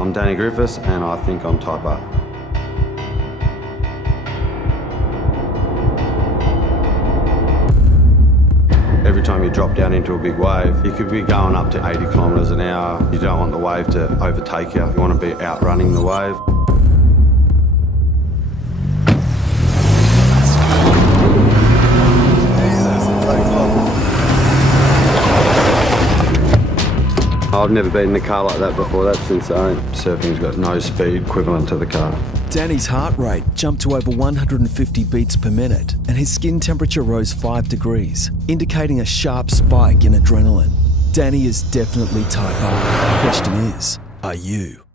I'm Danny Griffiths and I think I'm Type R. Every time you drop down into a big wave, you could be going up to 80 kilometres an hour. You don't want the wave to overtake you. You want to be outrunning the wave. I've never been in a car like that before, that's insane. Surfing's got no speed equivalent to the car. Danny's heart rate jumped to over 150 beats per minute and his skin temperature rose 5 degrees, indicating a sharp spike in adrenaline. Danny is definitely Type R. The question is, are you?